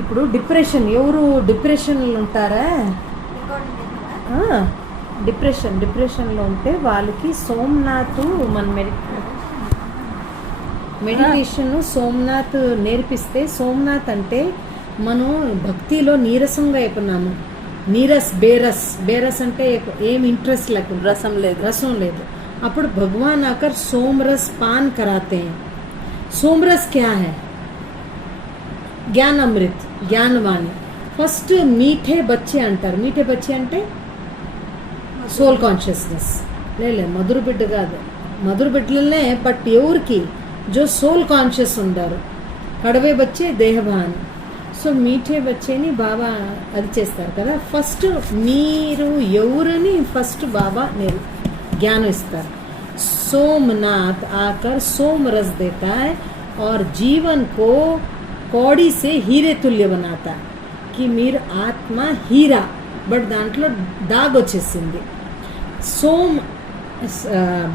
ఇప్పుడు డిప్రెషన్, ఎవరు డిప్రెషన్లో ఉంటారా, డిప్రెషన్లో ఉంటే వాళ్ళకి సోమనాథ్ మన మెడిటేషన్ సోమనాథ్ నేర్పిస్తే, సోమనాథ్ అంటే మనం భక్తిలో నీరసంగా అయిపోయినాము. బేరస్ అంటే ఏం ఇంట్రెస్ట్ లేకుండా, రసం లేదు. అప్పుడు భగవాన్ ఆకర్ సోమరస్ పాన్ కరాతే. సోమరస్ క్యా హై? జ్ఞాన అమృత్, జ్ఞానవాణి. ఫస్ట్ మీఠే బచ్చే అంటారు. మీఠే బచ్చే అంటే సోల్ కాన్షియస్నెస్. మధుర బిడ్డ కాదు, మధుర బిడ్డలనే. బట్ ఎవరికి జో సోల్ కాన్షియస్ ఉండారు, కడవే బచ్చే దేహభాన్. సో మీఠే బచ్చేని బాబా అది చేస్తారు కదా. ఫస్ట్ మీరు ఎవరిని ఫస్ట్ బాబా జ్ఞానం ఇస్తారు. सोमनाथ आकर सोम रस देता है और जीवन को कौड़ी से हीरे तुल्य बनाता है. कि మీరు ఆత్మ హీరా, బట్ దాంట్లో దాగ్ వచ్చేసింది.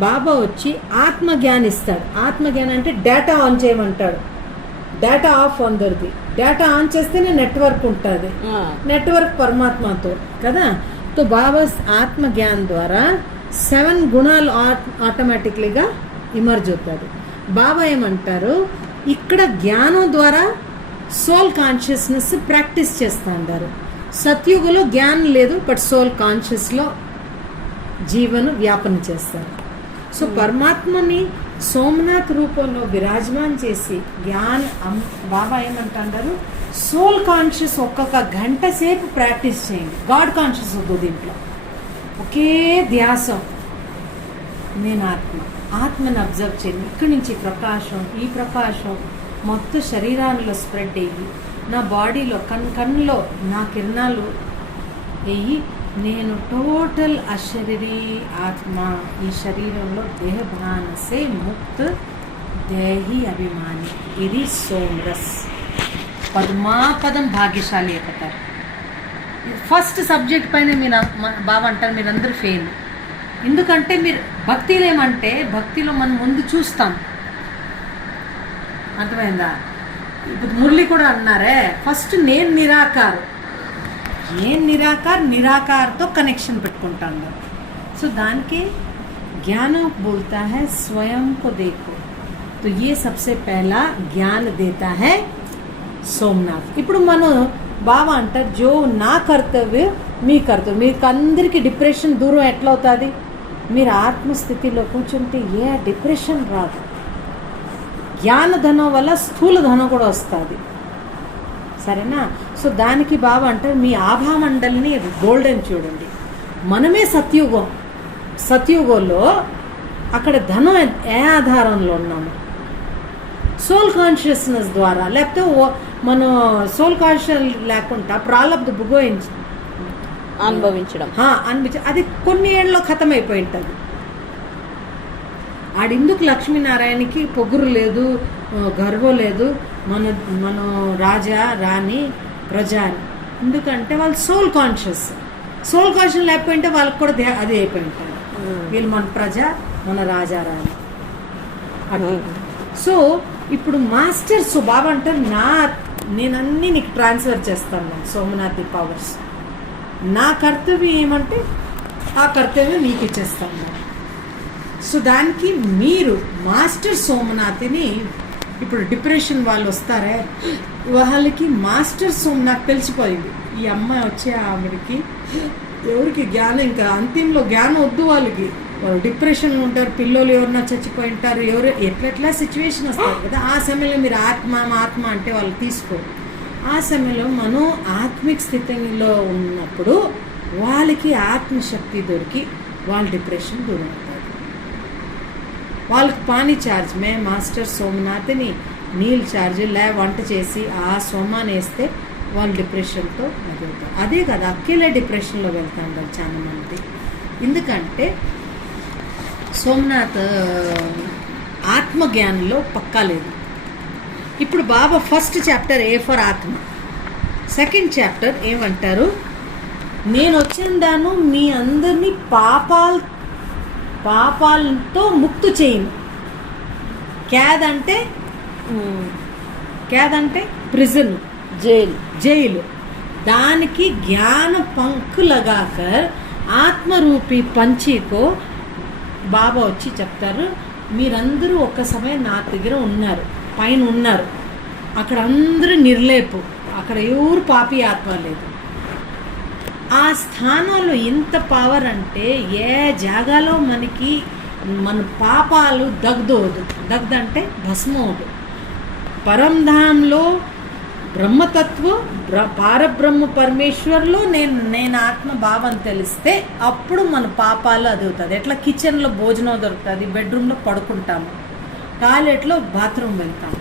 బాబా వచ్చి ఆత్మ జ్ఞానం ఇస్తాడు. ఆత్మ జ్ఞానం అంటే డేటా ఆన్ చేయమంటాడు. డేటా ఆఫ్ అందరిది. డేటా ఆన్ చేస్తేనే నెట్వర్క్ ఉంటుంది. నెట్వర్క్ పరమాత్మతో కదా. తో బాబా ఆత్మ జ్ఞానం ద్వారా 7 గుణాలు ఆటోమేటిక్లీగా ఇమర్జ్ అవుతాడు. బాబా ఏమంటారు, ఇక్కడ జ్ఞానం ద్వారా సోల్ కాన్షియస్నెస్ ప్రాక్టీస్ చేస్తూ ఉంటారు. సత్యుగలో జ్ఞానం లేదు, బట్ సోల్ కాన్షియస్లో జీవన వ్యాపన చేస్తారు. సో పరమాత్మని సోమనాథ్ రూపంలో విరాజమాన్ చేసి బాబా ఏమంటారు, సోల్ కాన్షియస్ ఒక్కొక్క గంట సేపు ప్రాక్టీస్ చేయండి. గాడ్ కాన్షియస్ వద్దు దీంట్లో. ఒకే ధ్యాసం, నేను ఆత్మని అబ్జర్వ్ చేయండి. ఇక్కడి నుంచి ఈ ప్రకాశం మొత్తం శరీరాల్లో స్ప్రెడ్ అయ్యి నా బాడీలో కన్నులో నా కిరణాలు అయ్యి నేను టోటల్ అశరీరీ ఆత్మ, ఈ శరీరంలో దేహభానసే ముక్త దేహి అభిమాని. ఇది సోమరస్. పద్మాపదం భాగ్యశాలి అవుతారు. ఫస్ట్ సబ్జెక్ట్ పైన మీరు బాగా అంటారు, మీరందరూ ఫెయిల్. ఎందుకంటే మీరు భక్తిలో ఏమంటే, భక్తిలో మనం ముందు చూస్తాం. అర్థమైందా? ఇప్పుడు మురళి కూడా అన్నారే, ఫస్ట్ నేను నిరాకార్తో కనెక్షన్ పెట్టుకుంటాను. సో దానికి జ్ఞానం బోల్తా హై స్వయం కో దేఖో. तो ये सबसे पहला ज्ञान देता है సోమనాథ్. ఇప్పుడు మనం బాబా అంటారు, జో నా కర్తవ్యం మీ కర్తవ్యం. మీకు అందరికీ డిప్రెషన్ దూరం ఎట్లా అవుతుంది? మీరు ఆత్మస్థితిలో కూర్చుంటే ఏ డిప్రెషన్ రాదు. జ్ఞానధనం వల్ల స్థూల ధనం కూడా వస్తుంది. సరేనా? సో దానికి బాబా అంటారు, మీ ఆభామండలిని గోల్డెన్ చూడండి. మనమే సత్యుగంలో అక్కడ ధనం ఏ ఆధారంలో ఉన్నాము? సోల్ కాన్షియస్నెస్ ద్వారా. లేకపోతే మనం సోల్ కాన్షియస్ లేకుండా ప్రాలబ్ధ అనుభవించడం అది కొన్ని ఏళ్ళలో ఖతం అయిపోయి ఉంటుంది. ఆడిందుకు లక్ష్మీనారాయణకి పొగురు లేదు, గర్వం లేదు, మన రాజా రాణి ప్రజా. ఎందుకంటే వాళ్ళు సోల్ కాన్షియస్ లేకపోయింటే వాళ్ళకి కూడా అది అయిపోయి ఉంటారు. వీళ్ళు మన ప్రజ, మన రాజా రాణి. సో ఇప్పుడు మాస్టర్స్ బాబా అంటారు, నేనన్నీ నీకు ట్రాన్స్ఫర్ చేస్తాను. సోమనాథ్ పవర్స్. నా కర్తవ్యం ఏమంటే ఆ కర్తవ్యం నీకు ఇచ్చేస్తాను. సో దానికి మీరు మాస్టర్ సోమనాథ్ని, ఇప్పుడు డిప్రెషన్ వాళ్ళు వస్తారే వాళ్ళకి మాస్టర్ సోమనాథ్ తెలిసిపోయింది. ఈ అమ్మాయి వచ్చే ఆవిడకి ఎవరికి జ్ఞానం, ఇంకా అంతింలో జ్ఞానం వద్దు వాళ్ళకి. వాళ్ళు డిప్రెషన్లో ఉంటారు, పిల్లలు ఎవరన్నా చచ్చిపోయి ఉంటారు, ఎట్లా సిచ్యువేషన్ వస్తారు కదా. ఆ సమయంలో మీరు ఆత్మ అంటే వాళ్ళు తీసుకోరు. ఆ సమయంలో మనం ఆత్మిక స్థితిలో ఉన్నప్పుడు వాళ్ళకి ఆత్మశక్తి దొరికి వాళ్ళ డిప్రెషన్ దూరం అవుతారు. వాళ్ళకి పానీ చార్జ్ మాస్టర్ సోమనాథ్ని నీళ్ళు చార్జ్ వంట చేసి ఆ సోమాన్ని వేస్తే వాళ్ళు డిప్రెషన్తో మొదలుతారు. అదే కదా అక్కేలే డిప్రెషన్లో వెళ్తాను చాలా మంది. ఎందుకంటే సోమనాథ్ ఆత్మజ్ఞానంలో పక్కా లేదు. ఇప్పుడు బాబా ఫస్ట్ చాప్టర్ ఏ ఫర్ ఆత్మ, సెకండ్ చాప్టర్ ఏమంటారు, నేను వచ్చిందాను మీ అందరినీ పాపాలతో ముక్తు చేయను. క్యాద్ అంటే ప్రిజన్, జైలు దానికి జ్ఞాన పంక్ लगाकर ఆత్మరూపి పంచీకో బాబా వచ్చి చెప్తారు, మీరందరూ ఒక్క సమయం నా దగ్గర ఉన్నారు, పైన ఉన్నారు, అక్కడ అందరూ నిర్లేపు, అక్కడ ఎవరు పాపి ఆత్మ లేదు. ఆ స్థానంలో ఇంత పవర్ అంటే ఏ జాగాలో మనకి మన పాపాలు దగ్ధోదు, దగ్ధ అంటే భస్మోదు. పరంధాంలో బ్రహ్మతత్వం పారబ్రహ్మ పరమేశ్వర్లో నేను ఆత్మ భావం తెలిస్తే అప్పుడు మన పాపాలు అది అవుతుంది. ఎట్లా కిచెన్లో భోజనం దొరుకుతుంది, బెడ్రూమ్లో పడుకుంటాము, టాయిలెట్లో బాత్రూమ్ వెళ్తాము.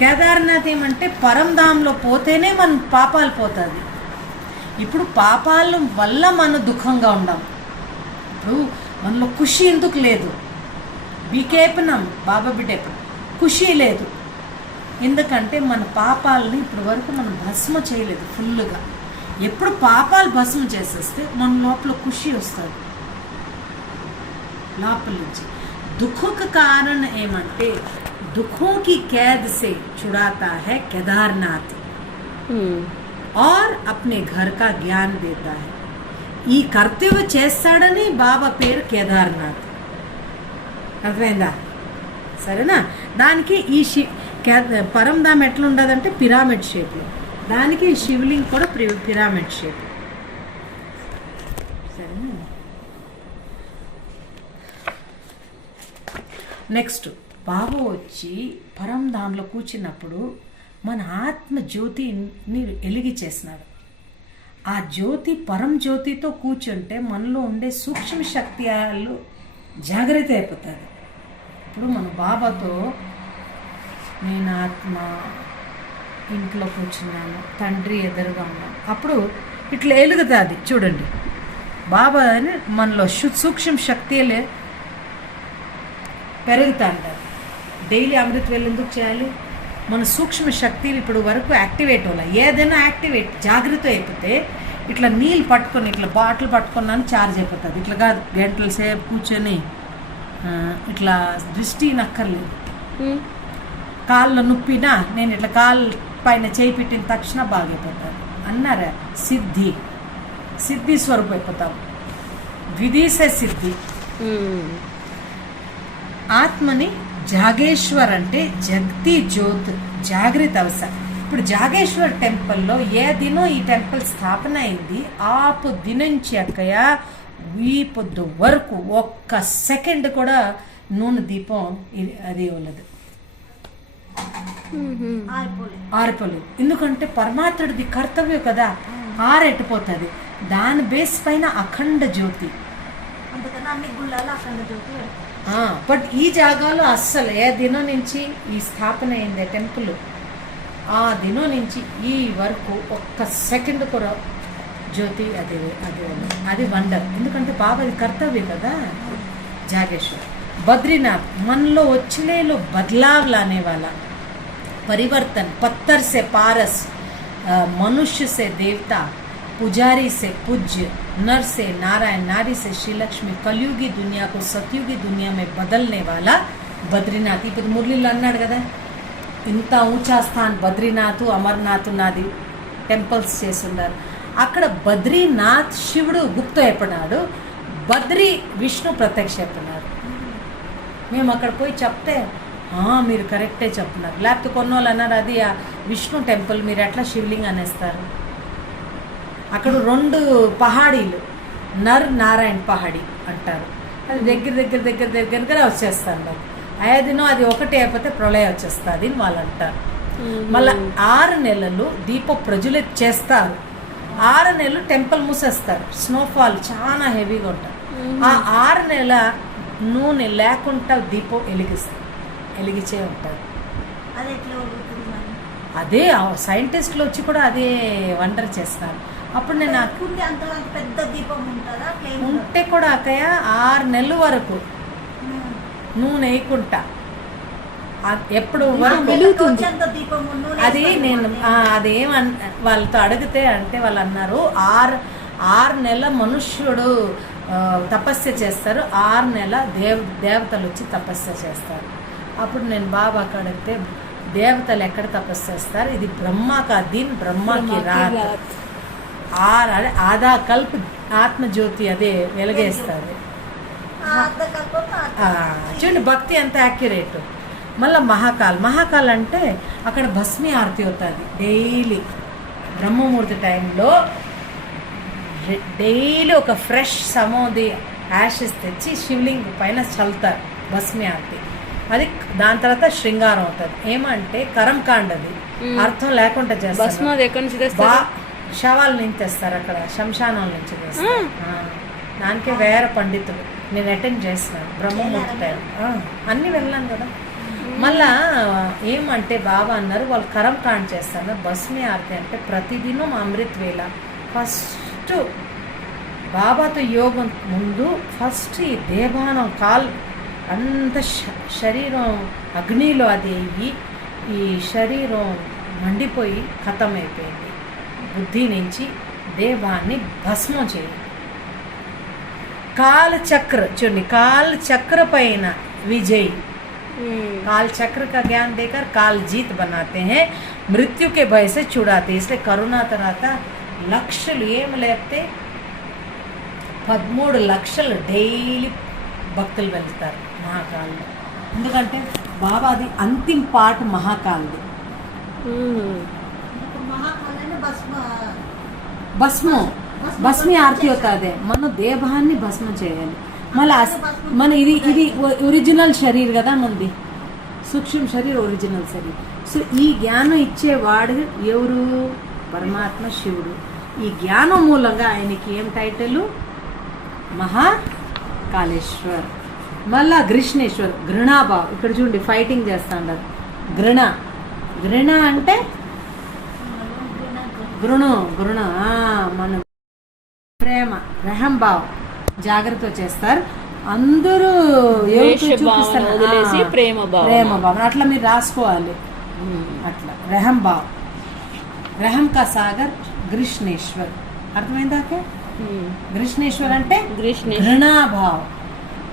కేదార్నాథ్ ఏమంటే పరంధాంలో పోతేనే మన పాపాలు పోతుంది. ఇప్పుడు పాపాల వల్ల మనం దుఃఖంగా ఉండాం. ఇప్పుడు మనలో ఖుషి ఎందుకు లేదు, బీకేపనం బాబా బిడ్డేపనం ఖుషి లేదు, ఎందుకంటే మన పాపాలని ఇప్పటి వరకు మనం భస్మ చేయలేదు ఫుల్గా. ఎప్పుడు పాపాలు భస్మ చేసేస్తే మన లోపల ఖుషి వస్తుంది, లోపల నుంచి. దుఃఖకు కారణం ఏమంటే दुखों की कैद से छुड़ाता है केदारनाथ और अपने घर का ज्ञान देता है. ఈ కర్తవ్యం చేస్తాడని బాబా పేరు కేదార్నాథ్. అర్థమైందా? సరేనా? దానికి ఈ పరంధామ్ ఎట్లా ఉండదంటే పిరామిడ్ షేప్లో, దానికి శివలింగ్ కూడా పిరామిడ్ షేప్. సరేనా? నెక్స్ట్ బాబా వచ్చి పరంధాంలో కూర్చున్నప్పుడు మన ఆత్మ జ్యోతిని వెలిగించేసినాడు. ఆ జ్యోతి పరం జ్యోతితో కూర్చుంటే మనలో ఉండే సూక్ష్మ శక్తులు జాగ్రత్త అయిపోతుంది. ఇప్పుడు మన బాబాతో నేను ఆత్మ ఇంట్లో కూర్చున్నాను, తండ్రి ఎదురుగా ఉన్నాను, అప్పుడు ఇట్లా వెలుగుతుంది. చూడండి, బాబా అని మనలో సూక్ష్మ శక్తులే పెరుగుతాయి. డైలీ అమృత్ వేళ ఎందుకు చేయాలి? మన సూక్ష్మ శక్తులు ఇప్పుడు వరకు యాక్టివేట్ అవ్వాలి. ఏదైనా యాక్టివేట్ జాగ్రత్త అయిపోతే ఇట్లా నీళ్ళు పట్టుకొని ఇట్లా బాటిల్ పట్టుకున్నాను ఛార్జ్ అయిపోతుంది. ఇట్లా కాదు, గంటల సేపు కూర్చొని ఇట్లా దృష్టి నక్కర్లేదు. కాళ్ళ నొప్పినా నేను ఇట్లా కాళ్ళ పైన చేయి పెట్టిన తక్షణ బాగైపోతాను అన్నారా? సిద్ధి స్వరూపం అయిపోతాం. విధిసే సిద్ధి. ఆత్మని జాగేశ్వర్ అంటే జగతి జ్యోత్, జాగ్రత్త అవసరం. ఇప్పుడు జాగేశ్వర్ టెంపుల్లో ఏ దినం ఈ టెంపుల్ స్థాపన అయింది, ఆపు దినుంచి అక్కయ్య ఈ పొద్దు వరకు ఒక్క సెకండ్ కూడా నూనె దీపం అది ఇవ్వలేదు, ఆరిపోలేదు. ఎందుకంటే పరమాత్ముడిది కర్తవ్యం కదా, ఆరెట్టిపోతుంది. దాని బేస్ పైన అఖండ జ్యోతి. బట్ ఈ జాగాలో అస్సలు ఏ దినం నుంచి ఈ స్థాపన అయింది టెంపుల్, ఆ దినం నుంచి ఈ వరకు ఒక్క సెకండ్ కూడా జ్యోతి అది వండర్. ఎందుకంటే బాబా కర్తవ్యం కదా. జాగేశ్వర్ బద్రీనాథ్ మనలో వచ్చలేలో బదలావ్ లానే వాళ్ళ परिवर्तन, पत्थर से पारस, मनुष्य से देवता, पुजारी से पूज्य, नर से नारायण, नारी से श्री लक्ष्मी, कलयुगी दुनिया को सतयुगी दुनिया में बदलने वाला बद्रीनाथ. ఇప్పుడు మురళీలో అన్నాడు కదా, ఇంత ఊంచా స్థాన్ బద్రీనాథ్ అమర్నాథ్ నాది టెంపుల్స్ చేస్తున్నారు. అక్కడ బద్రీనాథ్ శివుడు గుప్త అయిపోయినాడు, బద్రీ విష్ణు ప్రత్యక్ష అయిపోయినాడు. మేము అక్కడ పోయి చెప్తే మీరు కరెక్టే చెప్తున్నారు. లేకపోతే కొన్ని వాళ్ళు అన్నారు అది విష్ణు టెంపుల్, మీరు ఎట్లా శివలింగ్ అనేస్తారు. అక్కడ 2 పహాడీలు, నర్ నారాయణ పహాడి అంటారు. అది దగ్గర వచ్చేస్తారు. నాకు అయ్యేదినో అది ఒకటి అయిపోతే ప్రళయం వచ్చేస్తుంది అని వాళ్ళు అంటారు. మళ్ళీ 6 నెలలు దీప ప్రజలు చేస్తారు, 6 నెలలు టెంపుల్ మూసేస్తారు. స్నోఫాల్ చాలా హెవీగా ఉంటారు. ఆ 6 నెలల నూనె లేకుండా దీపం వెలిగించే ఉంటారు. అదే సైంటిస్టులు వచ్చి కూడా అదే వండర్ చేస్తారు. అప్పుడు నేను పెద్ద దీపం ఉంటే కూడా అక్కయ్య 6 నెలల వరకు నూనె వేయకుండా ఎప్పుడు వరకు అది నేను అదేం వాళ్ళతో అడిగితే అంటే వాళ్ళు అన్నారు 6 నెలల మనుష్యుడు తపస్య చేస్తారు, 6 నెలల దేవతలు వచ్చి తపస్య చేస్తారు. అప్పుడు నేను బాబాకి అడిగితే దేవతలు ఎక్కడ తపస్సు చేస్తారు? ఇది బ్రహ్మ కా దిన్, బ్రహ్మకి రాత్. ఆదా కల్ప్ ఆత్మజ్యోతి అదే వెలిగేస్తుంది. చూడండి భక్తి ఎంత యాక్యురేట్. మళ్ళీ మహాకాల్ అంటే అక్కడ భస్మీ ఆరతి అవుతుంది డైలీ. బ్రహ్మముహూర్తి టైంలో డైలీ ఒక ఫ్రెష్ సమోది యాషెస్ తెచ్చి శివలింగ్ పైన చల్లుతారు భస్మీ ఆరతి. అది దాని తర్వాత శృంగారం అవుతుంది. ఏమంటే కరంకాండ్, అది అర్థం లేకుండా చేస్తారు. శవాల నుంచి తెస్తారు, అక్కడ శ్మశానాల నుంచి తెస్తారు. దానికే వేరే పండితులు. నేను అటెండ్ చేస్తున్నాను బ్రహ్మముహూర్తి టైం, అన్నీ వెళ్ళాను కదా. మళ్ళా ఏమంటే బాబా అన్నారు వాళ్ళు కరంకాండ్ చేస్తారు. భస్మీ ఆరతి అంటే ప్రతిదినం అమృత్ వేళ ఫస్ట్ బాబాతో యోగం ముందు ఫస్ట్ ఈ దేవానం అంత శరీరం అగ్నిలో అది అయ్యి ఈ శరీరం మండిపోయి ఖతమైపోయింది. బుద్ధి నుంచి దేవాన్ని భస్మం చేయండి. కాలచక్ర చూడండి, కాలచక్ర పైన విజయ్, काल चक्र का ज्ञान देकर काल जीत बनाते हैं, मृत्यु के भय से छुड़ाते हैं. इसलिए करुणा तरह లక్షలు ఏమి లేకపోతే 13 లక్షలు డైలీ భక్తులు వెళ్తారు మహాకాల్లో. ఎందుకంటే బాబాది అంతిమ పాట మహాకాల్ది. భస్మీ ఆరతి అవుతుంది. మన దేహాన్ని భస్మ చేయాలి. మళ్ళీ మన ఇది ఒరిజినల్ శరీర్ కదా మనది, సూక్ష్మ శరీర్, ఒరిజినల్ శరీర్. సో ఈ జ్ఞానం ఇచ్చేవాడు ఎవరు? పరమాత్మ శివుడు. ఈ జ్ఞానం మూలంగా ఆయనకి ఏం టైటిల్? మహాకాళేశ్వర్. మళ్ళా కృష్ణేశ్వర్. ఘృణాభావ్. ఇక్కడ చూడండి ఫైటింగ్ చేస్తా ఉన్నారు. ఘృణ అంటే గృణ మన ప్రేమ, రెహంభావ్ జాగ్రత్త చేస్తారు. అందరూ చూపిస్తారు ప్రేమ భావం. అట్లా మీరు రాసుకోవాలి. అట్లా రెహంభావ్, రెహం కా సాగర్ కృష్ణేశ్వర్. అర్థమైందాకే? కృష్ణేశ్వర్ అంటే घृणाभाव,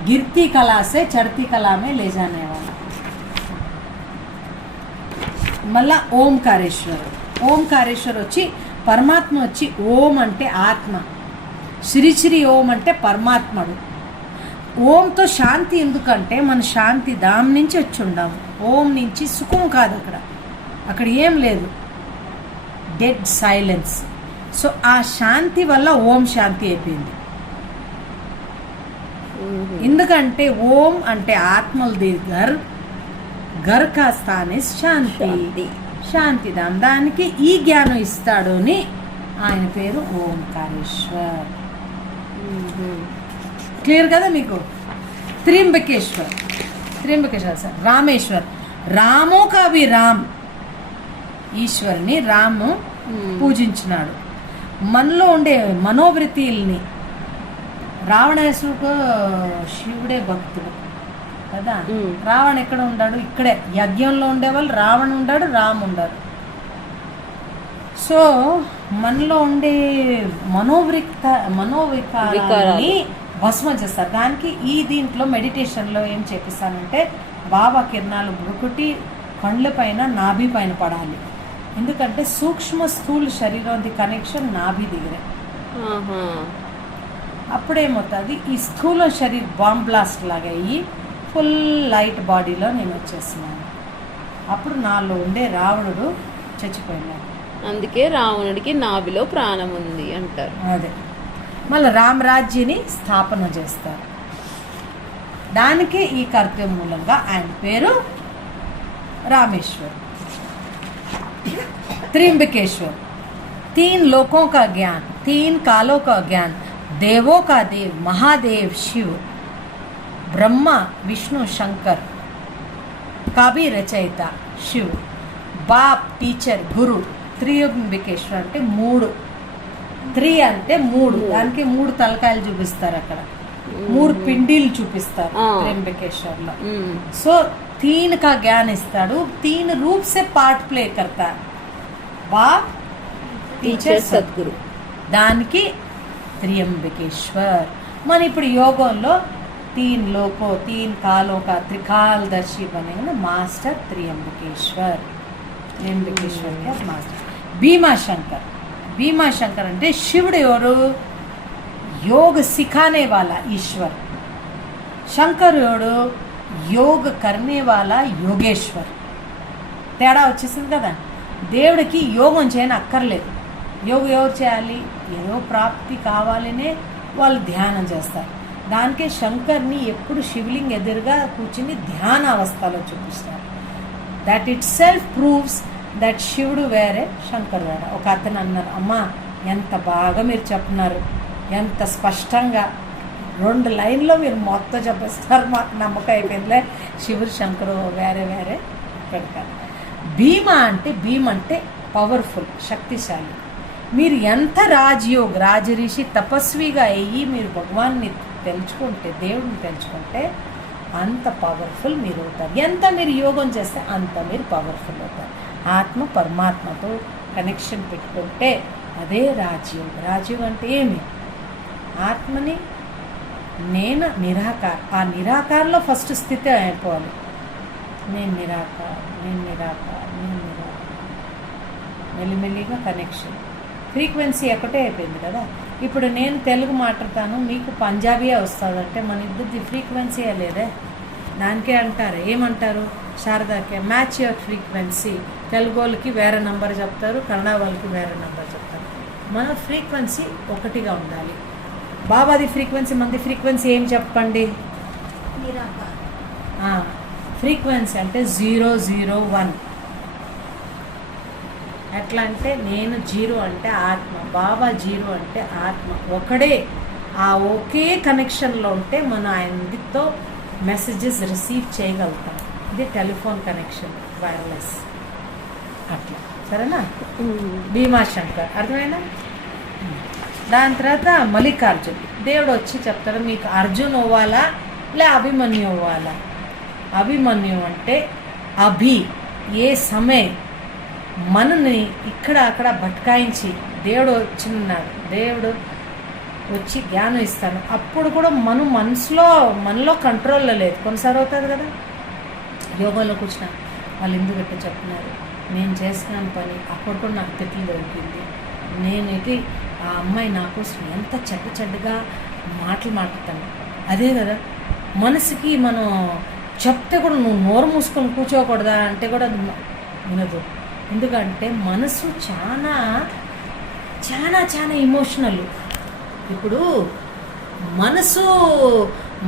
గిర్తి కళా సే చర్తి కళా మే లే జానే వాలా. మళ్ళా ఓంకారేశ్వర్ వచ్చి పరమాత్మ వచ్చి ఓం అంటే ఆత్మ, శ్రీ ఓం అంటే పరమాత్ముడు. ఓంతో శాంతి ఎందుకంటే మన శాంతి దాం నుంచి వచ్చి ఉండాము. ఓం నుంచి సుఖం కాదు, అక్కడ ఏం లేదు, డెడ్ సైలెన్స్. సో ఆ శాంతి వల్ల ఓం శాంతి అయిపోయింది. ఎందుకంటే ఓం అంటే ఆత్మలది గర్ కా స్థానే శాంతిదాం. దానికి ఈ జ్ఞానం ఇస్తాడు అని ఆయన పేరు ఓంకారేశ్వర్. క్లియర్ కదా మీకు? త్రింబకేశ్వర్ సార్. రామేశ్వర్. రామో కా భీ రామ్, ఈశ్వరుని రాము పూజించినాడు. మనలో ఉండే మనోవృత్తిల్ని, రావణేశ్వరుడు శివుడే భక్తుడు కదా. రావణ ఎక్కడ ఉన్నాడు? ఇక్కడే యజ్ఞంలో ఉండేవాళ్ళు. రావణ ఉన్నాడు, రాము ఉన్నాడు. సో మనలో ఉండే మనోవికారాన్ని భస్మం చేస్తారు. దానికి ఈ దీంట్లో మెడిటేషన్లో ఏం చేపిస్తానంటే బాబా కిరణాలు బుడుకుటి కళ్ళ పైన, నాభి పైన పడాలి. ఎందుకంటే సూక్ష్మ స్థూల శరీరం కనెక్షన్ నాభి దగ్గర. అప్పుడేమవుతుంది, ఈ స్థూల శరీరం బాంబ్ బ్లాస్ట్ లాగా అయ్యి ఫుల్ లైట్ బాడీలో నేను వచ్చేస్తున్నాను. అప్పుడు నాలో ఉండే రావణుడు చచ్చిపోయినాడు. అందుకే రావణుడికి నాభిలో ప్రాణం ఉంది అంటారు. అదే మళ్ళీ రామరాజ్యాన్ని స్థాపన చేస్తారు. దానికే ఈ కర్తవ్యం మూలంగా ఆయన పేరు రామేశ్వర్. त्रिंबकेश्वर. 3 लोकों का ज्ञान, 3 कालों का ज्ञान, देवों का देव महादेव शिव, ब्रह्मा विष्णु शंकर का भी रचयिता शिव, बाप टीचर गुरु. త్రియంబకేశ్వర్ అంటే 3. 3 అంటే 3. దానికి 3 తలకాయలు చూపిస్తారు, అక్కడ 3 పిండిలు చూపిస్తారు త్రియంబకేశ్వర్లో. సో 3 का ज्ञान ఇస్తాడు. 3 रूप से पार्ट प्ले करता. బాప్ టీచర్ సద్గురు. దానికి త్రియంబకేశ్వర్. మన ఇప్పుడు యోగంలో 3 लोकों 3 कालों का त्रिकालदर्शी बने मास्टर त्रियंबकेश्वर. త్ర్యంబకేశ్వర్ మాస్టర్. భీమాశంకర్. భీమాశంకర్ అంటే శివుడు ఎవరు? योग सिखाने वाला ईश्वर. శంకర్ ఎవడు? యోగ करने वाला యోగేశ్వర్. తేడా వచ్చేసింది కదా. దేవుడికి యోగం చేయని అక్కర్లేదు. యోగం ఎవరు చేయాలి? ఏదో ప్రాప్తి కావాలనే వాళ్ళు ధ్యానం చేస్తారు. దానికే శంకర్ని ఎప్పుడు శివలింగ్ ఎదురుగా కూర్చుని ధ్యాన అవస్థలో చూపిస్తారు. That it self proves that శివుడు వేరే, శంకర్ వేరే. ఒక అతను అన్నారు, అమ్మా ఎంత బాగా మీరు చెప్తున్నారు, ఎంత స్పష్టంగా 2 లైన్లో మీరు మొత్తం చెప్పేస్తారు, మాకు నమ్మకం అయిపోయిందిలే, శివుడు శంకరు వేరే వేరే పెడతారు. భీమ్ అంటే పవర్ఫుల్, శక్తిశాలి. మీరు ఎంత రాజరిషి తపస్విగా అయ్యి మీరు భగవాన్ని తెలుసుకుంటే, దేవుడిని తెలుసుకుంటే అంత పవర్ఫుల్ మీరు అవుతారు. ఎంత మీరు యోగం చేస్తే అంత మీరు పవర్ఫుల్ అవుతారు. ఆత్మ పరమాత్మతో కనెక్షన్ పెట్టుకుంటే అదే రాజయోగం. రాజయోగం అంటే ఏమి? ఆత్మని నేను నిరాకార, ఆ నిరాకారంలో ఫస్ట్ స్థితి అయిపోవాలి. నేను నిరాకార. మెల్లిమెల్లిగా కనెక్షన్, ఫ్రీక్వెన్సీ ఒకటే అయిపోయింది కదా. ఇప్పుడు నేను తెలుగు మాట్లాడతాను, మీకు పంజాబీయే వస్తుందంటే మన ఇద్దరిది ఫ్రీక్వెన్సీయే లేదే. దానికే అంటారు, ఏమంటారు శారదాకే, మ్యాచ్ యువర్ ఫ్రీక్వెన్సీ. తెలుగు వాళ్ళకి వేరే నెంబర్ చెప్తారు, కన్నడ వాళ్ళకి వేరే నెంబర్ చెప్తారు. మన ఫ్రీక్వెన్సీ ఒకటిగా ఉండాలి. బాబాది ఫ్రీక్వెన్సీ, మనది ఫ్రీక్వెన్సీ ఏం చెప్పండి? ఫ్రీక్వెన్సీ అంటే 001. ఎట్లా అంటే నేను 0 అంటే ఆత్మ, బాబా 0 అంటే ఆత్మ. ఒకడే, ఆ ఒకే కనెక్షన్లో ఉంటే మనం ఆయనతో మెసేజెస్ రిసీవ్ చేయగలుగుతాం. ఇది టెలిఫోన్ కనెక్షన్, వైర్లెస్. అట్లా సరేనా? భీమాశంకర్ అర్థమైనా? దాని తర్వాత మల్లికార్జున్. దేవుడు వచ్చి చెప్తాడు, మీకు అర్జున్ అవ్వాలా లే అభిమన్యు అవ్వాలా? అభిమన్యు అంటే ఏ సమయం మనని ఇక్కడ అక్కడ భట్కాయించి దేవుడు వచ్చిన్నాడు, దేవుడు వచ్చి జ్ఞానం ఇస్తాను. అప్పుడు కూడా మనం మనలో కంట్రోల్లో లేదు, కొన్నిసార్లు అవుతుంది కదా. యోగాలో కూర్చున్నా వాళ్ళు ఎందుకు ఎట్లా చెప్తున్నారు, నేను చేస్తున్నాను పని, అప్పుడు కూడా నాకు తిట్లు దొరికింది, నేనైతే ఆ అమ్మాయి నా కోసం ఎంత చెడ్డగా మాట్లాడతాను. అదే కదా మనసుకి మనం చెప్తే కూడా నువ్వు నోరు మూసుకొని కూర్చోకూడదా అంటే కూడా వినదు. ఎందుకంటే మనసు చాలా చాలా చాలా ఇమోషనల్. ఇప్పుడు మనసు,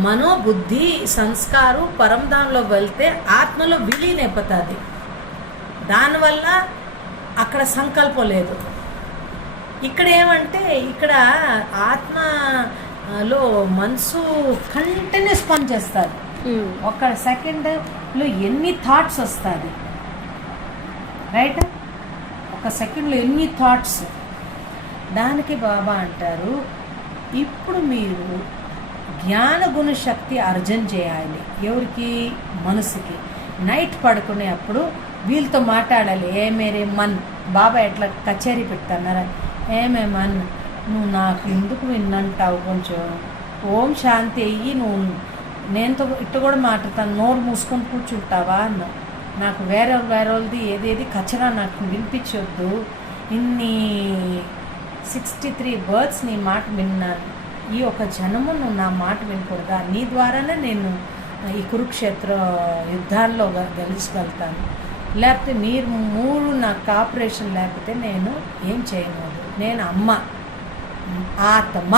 మనోబుద్ధి, సంస్కారం పరంధాంలో వెళ్తే ఆత్మలో విలీనైపోతుంది. దానివల్ల అక్కడ సంకల్పం లేదు. ఇక్కడ ఏమంటే ఇక్కడ ఆత్మలో మనసు కంటిన్యూస్ పని చేస్తుంది. ఒక సెకండ్లో ఎన్ని థాట్స్ వస్తుంది, రైట్? ఒక సెకండ్లో ఎన్ని థాట్స్. దానికి బాబా అంటారు, ఇప్పుడు మీరు జ్ఞానగుణ శక్తి అర్జన చేయాలి. ఎవరికి? మనసుకి. నైట్ పడుకునే అప్పుడు వీళ్ళతో మాట్లాడాలి. ఏ మేరే మన్, బాబా ఎట్లా కచేరీ పెడతాన్నారా, ఏమే మన్ నువ్వు నాకు ఎందుకు విన్నంటావు, కొంచెం ఓం శాంతి అయ్యి నువ్వు నేనుతో ఇట్టు కూడా మాట్లాడతాను, నోరు మూసుకొని కూర్చుంటావా అన్న. నాకు వేరే వాళ్ళది ఏదేది కచరా నాకు వినిపించొద్దు. ఇన్ని 63 బర్త్స్ నీ మాట విన్నాను, ఈ ఒక జన్మ నువ్వు నా మాట వినకూడదా? నీ ద్వారానే నేను ఈ కురుక్షేత్ర యుద్ధాల్లో గెలిచగలుగుతాను. లేకపోతే మీరు 3 నాకు కాపరేషన్ లేకపోతే నేను ఏం చేయను. నేను అమ్మ, ఆత్మ,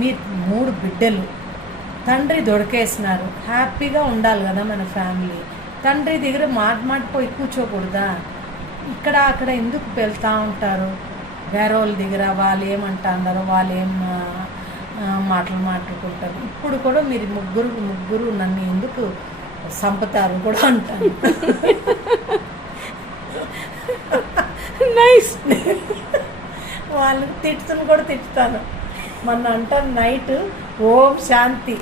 మీరు 3 బిడ్డలు, తండ్రి దొరికేసినారు, హ్యాపీగా ఉండాలి కదా మన ఫ్యామిలీ. తండ్రి దగ్గర మాట్లాడిపోయి కూర్చోకూడదా? ఇక్కడ అక్కడ ఎందుకు వెళ్తూ ఉంటారు వేరే వాళ్ళ దగ్గర? వాళ్ళు ఏమంటున్నారో, వాళ్ళు ఏం మాట్లాడుకుంటారు. ఇప్పుడు కూడా మీరు ముగ్గురు నన్ను ఎందుకు సంపుతారు కూడా అంటారు. నైస్. వాళ్ళు తిట్టుని కూడా తిట్టుతాను. మొన్న అంటాను నైట్ ఓం శాంతి,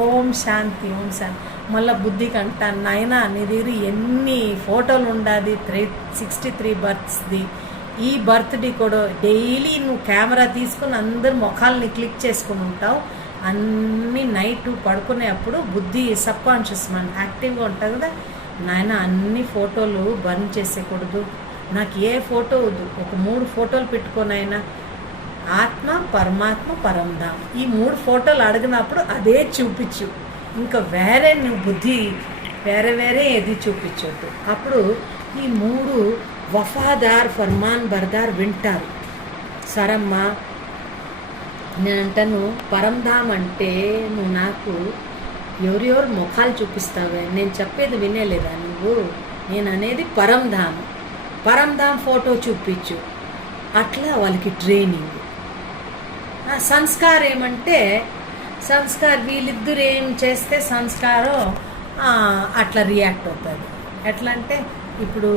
ఓం శాంతి, ఓం శాంతి. మళ్ళీ బుద్ధికి అంటాను, నాయనా నీ దగ్గర ఎన్ని ఫోటోలు ఉండాది 63 బర్త్స్ది, ఈ బర్త్డే కూడా డైలీ నువ్వు కెమెరా తీసుకుని అందరు ముఖాలని క్లిక్ చేసుకుని ఉంటావు. అన్నీ నైట్ పడుకునేప్పుడు బుద్ధి సబ్కాన్షియస్ మైండ్ యాక్టివ్గా ఉంటుంది కదా, నాయన అన్ని ఫోటోలు బర్న్ చేసేయకూడదు, నాకు ఏ ఫోటో వద్దు, ఒక 3 ఫోటోలు పెట్టుకోనైనా, ఆత్మ, పరమాత్మ, పరంధామ్, ఈ 3 ఫోటోలు అడిగినప్పుడు అదే చూపించు, ఇంకా వేరే నువ్వు బుద్ధి వేరే ఏది చూపించొద్దు. అప్పుడు ఈ 3 వఫాదార్, ఫర్మాన్ బర్దార్ వింటారు. సరమ్మా, నేనంటాను పరంధామ్ అంటే నువ్వు నాకు ఎవరెవరు ముఖాలు చూపిస్తావే, నేను చెప్పేది వినేలేదా నువ్వు, నేను అనేది పరంధామ్ ఫోటో చూపించు. అట్లా వాళ్ళకి ట్రైనింగ్. సంస్కారం ఏమంటే వీళ్ళిద్దరు ఏం చేస్తే సంస్కారం అట్లా రియాక్ట్ అవుతుంది. ఎట్లా అంటే ఇప్పుడు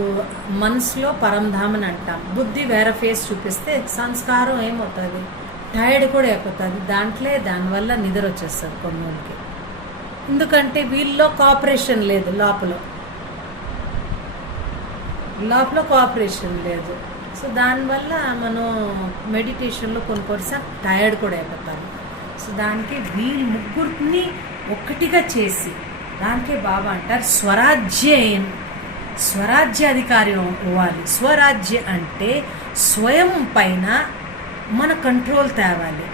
మనసులో పరంధామ్ అని అంటాం, బుద్ధి వేరే ఫేస్ చూపిస్తే సంస్కారం ఏమవుతుంది, టైర్డ్ కూడా అయిపోతుంది, దానివల్ల నిద్ర వచ్చేస్తుంది కొన్నికి. ఎందుకంటే వీళ్ళలో కోఆపరేషన్ లేదు, లోపల కోఆపరేషన్ లేదు. సో దానివల్ల మనం మెడిటేషన్లో కొన్నిసార్లు టైర్డ్ కూడా అయిపోతాము. సో దానికి వీళ్ళు ముగ్గురిని ఒక్కటిగా చేసి, దానికే బాబా అంటారు స్వరాజ్యాధికారి అవ్వాలి. స్వరాజ్య అంటే స్వయం పైన మన కంట్రోల్ తేవాలి.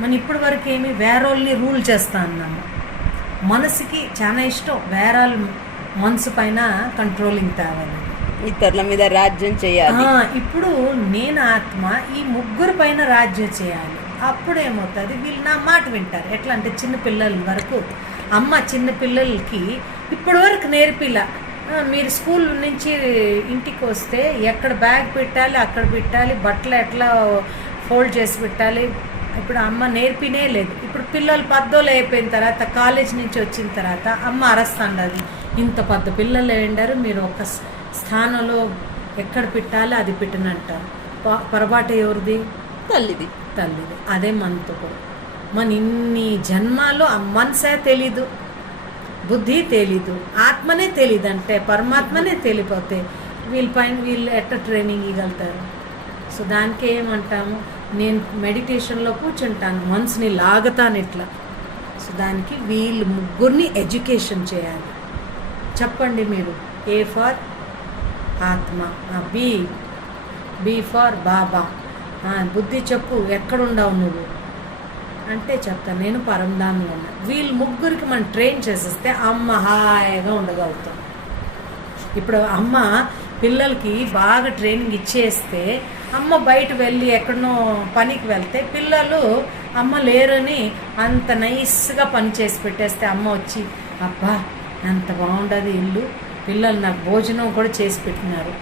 మనం ఇప్పటి వరకు ఏమి వేరేల్ని రూల్ చేస్తా అన్నాము. మనసుకి చాలా ఇష్టం వేరే మనసు పైన కంట్రోలింగ్ తేవాలి, ఇతరుల మీద రాజ్యం చేయాలి. ఇప్పుడు నేను ఆత్మ ఈ ముగ్గురు పైన రాజ్యం చేయాలి. అప్పుడు ఏమవుతుంది, వీళ్ళు నా మాట వింటారు. ఎట్లా అంటే చిన్నపిల్లల వరకు అమ్మ చిన్నపిల్లలకి ఇప్పటి వరకు నేర్పిలా, మీరు స్కూల్ నుంచి ఇంటికి వస్తే ఎక్కడ బ్యాగ్ పెట్టాలి అక్కడ పెట్టాలి, బట్టలు ఎట్లా ఫోల్డ్ చేసి పెట్టాలి, ఇప్పుడు అమ్మ నేర్పినే లేదు. ఇప్పుడు పిల్లలు పెద్దోళ్ళు అయిపోయిన తర్వాత కాలేజ్ నుంచి వచ్చిన తర్వాత అమ్మ అరస్తాండది, ఇంత పెద్ద పిల్లలు ఏండారు, మీరు ఒక స్థానంలో ఎక్కడ పెట్టాలి అది పెట్టినంటారు. పొరపాటు ఎవరిది, తల్లిది. అదే మనతో కూడా మన ఇన్ని జన్మాలు మనసే తెలీదు, బుద్ధి తెలీదు, ఆత్మనే తెలీదు, అంటే పరమాత్మనే తెలిపోతే వీళ్ళు ఎట్లా ట్రైనింగ్ ఇవ్వగలుగుతారు. సో దానికి ఏమంటాము, నేను మెడిటేషన్లో కూర్చుంటాను, మనసుని లాగుతాను ఇట్లా. సో దానికి వీళ్ళు ముగ్గురిని ఎడ్యుకేషన్ చేయాలి. చెప్పండి మీరు, ఏ ఫర్ ఆత్మ, బి ఫర్ బాబా, బుద్ధి చెప్పు ఎక్కడుండవు నువ్వు అంటే చెప్తాను నేను పరంధామంలో ఉన్నా. వీళ్ళు ముగ్గురికి మనం ట్రైన్ చేసేస్తే అమ్మ హాయిగా ఉండగలుగుతాం. ఇప్పుడు అమ్మ పిల్లలకి బాగా ట్రైనింగ్ ఇచ్చేస్తే అమ్మ బయట వెళ్ళి ఎక్కడనో పనికి వెళ్తే పిల్లలు అమ్మ లేరని అంత నైస్గా పని చేసి పెట్టేస్తే అమ్మ వచ్చి అబ్బా ఎంత బాగుండదు ఇల్లు, పిల్లలు నాకు భోజనం కూడా చేసి పెట్టినారు.